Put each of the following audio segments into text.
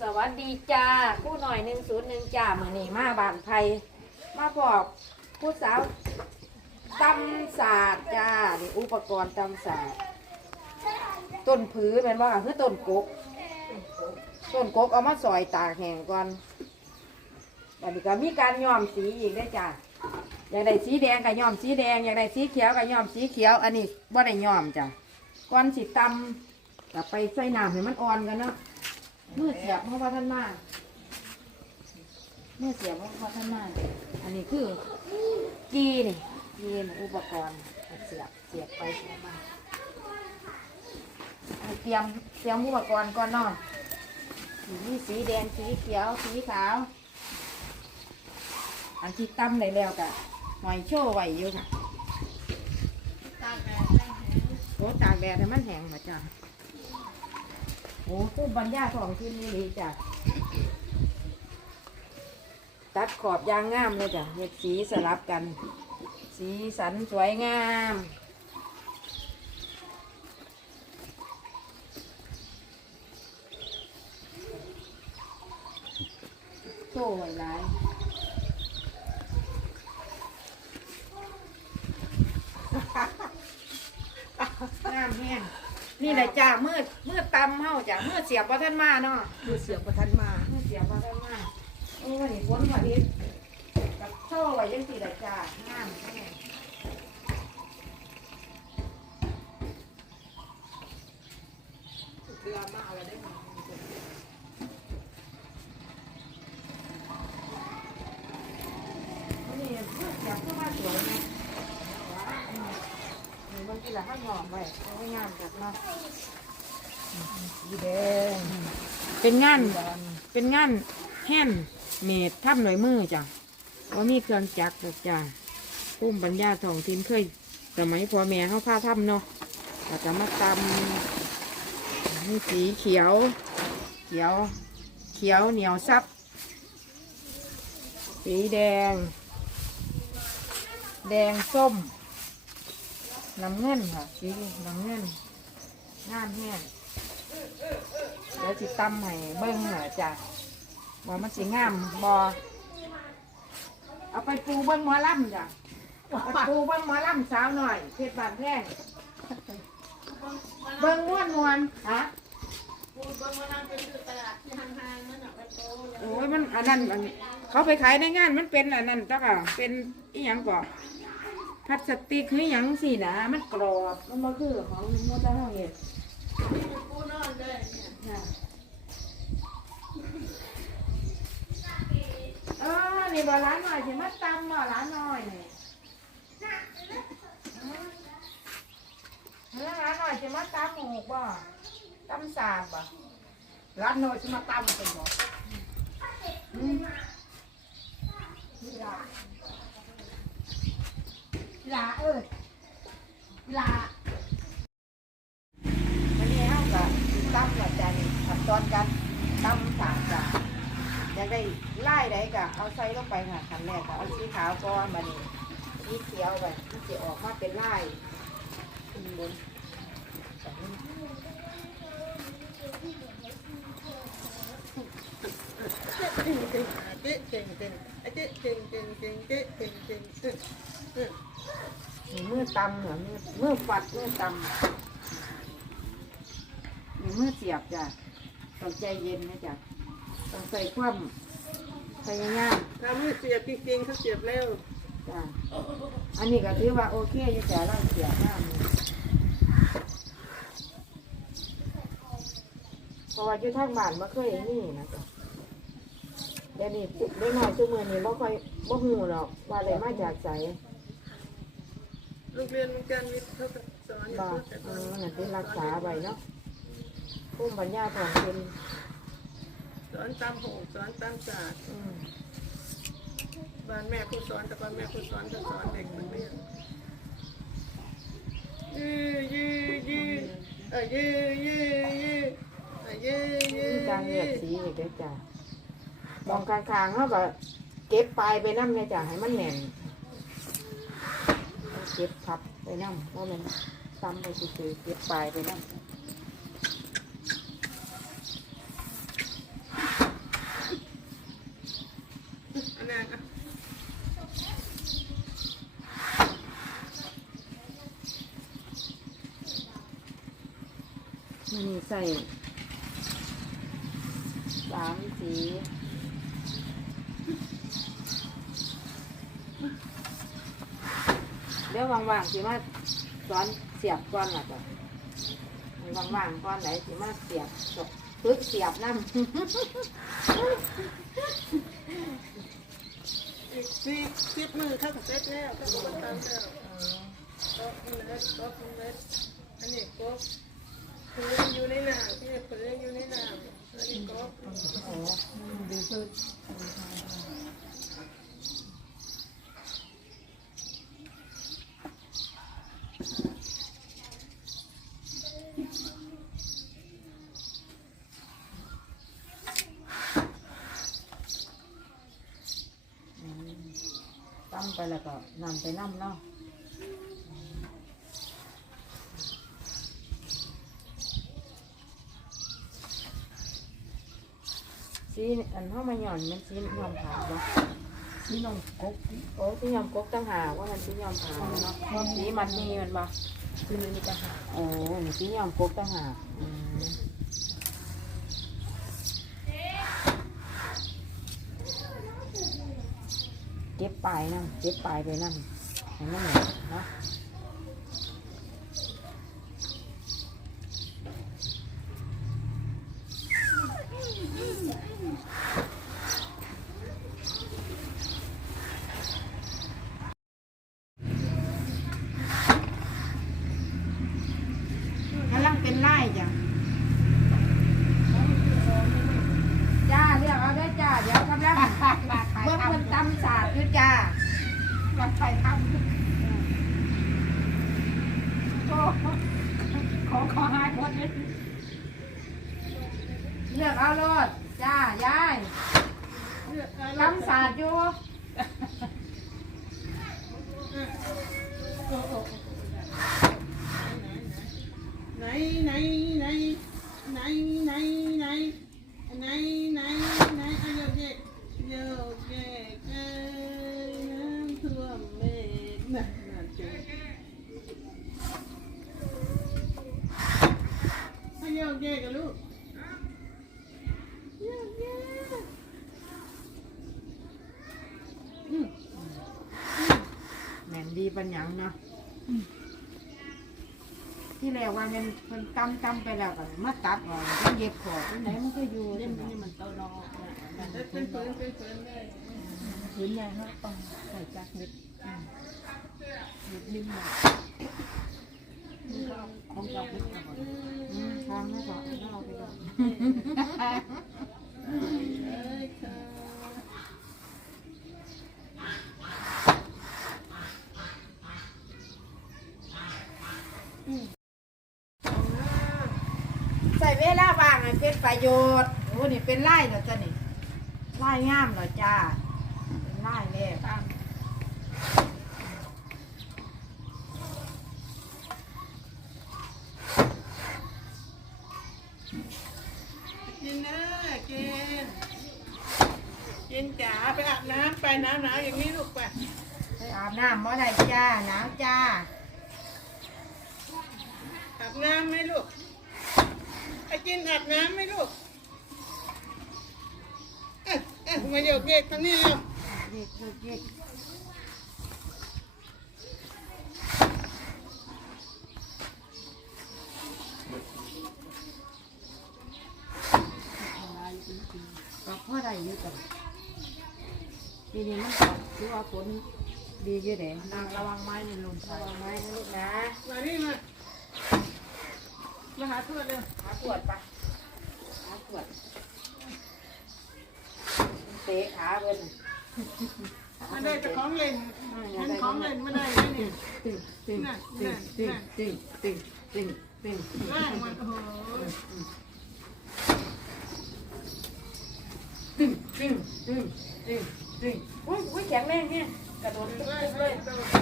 สวัสดีจ้าผู้หน่อยหนึ่งศูนย์หนึ่งจ้ามือนี่มาบานไทยมาบอกผู้สาวตำศาสตร์จ้านี่อุปกรณ์ตำศาสตร์ต้นผือเป็นว่าคือต้นกกต้นกกเอามาซอยตากแห้งก่อนบัดนี้ก็มีการย้อมสีอีกได้จ้าอยากได้สีแดงก็ย้อมสีแดงอยากได้สีเขียวก็ย้อมสีเขียว อันนี้ว่าได้ย้อมจ้ะก่อนสิตำก็ไปใส่น้ำให้มันอ่อนกันเนาะ เมื่อเสียบเพราะว่าท่านมาเมื่อเสียบเพราะว่าท่านมาอันนี้คือกีนี่กีนอุปกรณ์เสียบเสียบไปเสียบมาเตรียมเตรียมอุปกรณ์ก่อนเนาะมีสีแดงสีเขียวสีขาว อันที่ตั้มได้แล้วกะหอยโชว์ไว้อยู่ค่ะโอ้ตากแดดให้มันแห้งมาจ้ะ โอ้ผู้บรรยาของที่นี่ดีจ้ะตัดขอบยางงามเลยจ้ะเห็ดสีสลับกัน สีสันสวยงามโซ่ไว้หลายงามแห้ง นี่แหละจ้ามืดมืดตำเฮาจ้ะมืดเสียบว่าท่านมาเนาะดูเสียงประทันมามืดเสียบว่าท่านมาโอ้ยฝนพอดีกับโซ่ไว้ยังสี่ละจ้างามแห้งเรือมาอะไรได้ไหมนี่มืดเสียบก็มาสวยนะนี่บางทีละห้าหอมไว้ เอาไว้งามจัดเนาะสีแดงเป็นงานดเป็นงานแฮนด์เมดทำหน่วยมือจ้ะว่ามีเครื่องจักรดอกจ้ะพุ่มปัญญาท้องถิ่นเคยสมัยพ่อแม่เขาพาทำเนาะแล้วก็มาตำนี่สีเขียว เขียว เขียวเหนียวซับ สีแดง แดงส้ม น้ำเงินค่ะสีน้ำเงินงามแห้งเดี๋ยวสิตำให้เบิ้งหน่อยจ้ะว่ามันสิงามบอเอาไปปูเบิ้งหมอลำจ้ะเอาไปปูเบิ้งหมอลำสาวหน่อยเพชรบานแพงเบิ้งม้วนมวนฮะโอ้ยมันอันนั้นอันเขาไปขายในงานมันเป็นอันนั้นจ้ะค่ะเป็นอีหยังก่อ พลาสติกคือหยังสินะมันกรอบมันบ่คือของโมเตอร์เฮาเฮ็ดน่ะเออนี่บ่ร้านหน่อยสิมาตำบ่ร้านหน่อยนี่เออร้านหน่อยสิมาตำหมูบ่ตำสาบบ่ร้านโน้ตจะมาตำเป็นหมออืม ลาเออลาวันนี้เฮาก็สิตำละจ้ะนี่ขั้นตอนการตำสาบจ้ะอยากได้ไล่ใดก็เอาใส่ลงไปค่ะขั้นแรกก็เอาสีขาวก่อนบัดนี้สีเขียวไปมันสิออกมาเป็นไล่ขึ้นบนเจ๊เจ๊เจ๊เจ๊เจ๊เจ๊เจ๊เจ๊เจ๊เจ๊เจ๊เจ๊เจ๊เจ๊ มีมือตำเหรอมือมือฟัดมือตำมีมือเสียบจ้ะต้องใจเย็นนะจ้ะต้องใส่ความพยายามถ้าไม่เสียบจริงๆเขาเสียบแล้วจ้ะอันนี้ก็ถือว่าโอเคอยู่จ้ะร่างเสียบมากเลยเพราะว่าอยู่ทางบ้านไม่เคยนี่นะจ๊ะเดี๋ยวนี้เด็กน้อยชั่วมือนี้บ่ค่อยบ่หูหรอกว่าอะไรมาจากไส โรงเรียนการวิทย์เขาก็สอนอยู่บ่แต่เอก่อนอนั่นเป็นรักษาไว้เนาะพุ่มปัญญาของเป็นสอนตามโหงสอนตามศาสตร์อืมบ้านแม่ครูสอนแต่ก่อนแม่ครูสอนจะสอนเด็กมันเรียนยื้อยื้อยื้อเออยื้อยื้อยื้อเออยื้อยื้อมีการเลือกสีอีกด้วยจ้ะมองกลางๆเขาก็เก็บปลายไปน้ำเนี่ยจ้ะให้มันแน่น เก็บพับไปนั่งพราะมันซ้ำไปซื้เก็บปลายไปนั่งมันนี้ใส่สามสี ดี๋ยวว่างๆสิมาสอนเสียบก่อนล่ะจ้ะว่างๆก่อนไหนสิมาเสียบจบฝึกเสียบน้ำอีกสี่สิบมือเข้ากับเซ็ตแล้วเข้ากับตามแล้วโต๊ะมันเล็ดโต๊ะมันเล็ดอันนี้โก๊กพื้นอยู่ในหนามที่พื้นอยู่ในหนามอันนี้โก๊กโอ้ดีสุดตั้งไปแล้วก็ นำไปน้ำเนาะสีอันเข้ามาหย่อนมันสียอมขาวบ่นี่น้องกบโอ้สียอมกกตั้งหากว่ามันสียอมขาวเนาะสีมันนี่มันบ่คือนี่ก็หาโอ้นี่สียอมกกตั้งหากอืมเก็บ ปลายนั่เจ็บปลายไปนั่เห็นไหมเนี่ยเนาะ กำลังเป็นไล่จ้ะ จ้าเรียกเอาได้จ้า เดี๋ยวกำลังเบิ่งคนตำศาสตร์อยู่จ้า วันไปทำโอ้ ขอขอหายหมดเลยเลือกเอาโลดจ้ายายเลือกเอาตำสาดอยู่ไหนไหนไหนไหนไหนไหนไหนเอาโยกเยกโยกเยกเอ้ยน้ำท่วมเมฆน่ะน่าเจอให้โยกเยกกันลูกโยกเยกอืม แหม่น ดีปัญญังเนาะที่แรกว่ามันมันตำตำไปแล้วก็มาตัดออกมันเย็บขอบที่ไหนมันก็อยู่เล่ที่นไหนนี่มันเต้านอกมันเป็นฝืนเป็นฝืนได้พื้นใหญ่เขาต้องใส่จักเม็ดเม็ดนิ่มหน่อยของจักเม็ดก่อนอืมทางไม่พอเอาไปก่อน เอ้ยค่ะ ใส่เวลาว่างให้เป็นประโยชน์โอ้นี่เป็นไล่เหรอจ้ะนี่ไล่งามเหรอจ้าเป็นไล่แม่ตั้งกินนะกิน กินจ๋าไปอาบน้ำไปน้ำหนาวอย่างนี้ลูกไป ไปอาบน้ำบ่ได้จ้าหนาวจ้าอาบ น้ำไหมลูกไอ้กินอาบน้ำไหมลูกเอ๊ะเอ๊ะมาโยกเยกทางนี้เร็วเด็กเด็กเด็กก็พ่อได้เยอะจังปีนี้มันก็ถือว่าฝนดีเยอะเด้นางระวังไม้ในลมระวังไม้นะลูกนะ มานี่มา มาหาทวดเร็วหาขวดปะหาขวดเตะขาเบิ้ลมาได้แต่ของเล่นเห็นของเล่นไม่ได้เลยนี่ตึงตึงตึงตึงตึงตึงตึงตึงร่างมันโอ้โหตึงตึงตึงตึงตึงอุ้ยอุ้ยแข็งแรงเนี่ยกระโดดตึ๊บตึ๊บเลย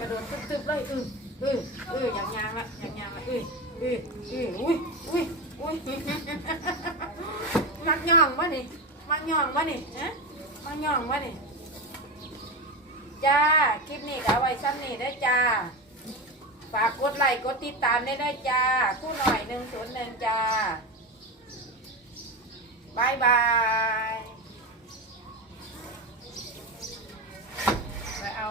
กระโดดตึ๊บตึ๊บเลยอืออืออืออย่างยางละอย่างยางละอือ ừ ừ ui ui ui mặc nhòn quá nè mặc nhòn quá nè mặc nhòn quá nè จ้า คลิปนี้ก็เอาไว้ซ้ำนี่ด้วยจ้า ฝากกดไลค์กดติดตามได้ด้วยจ้า คู่หน่อยหนึ่งศูนย์หนึ่งจ้าบายบายไปเอา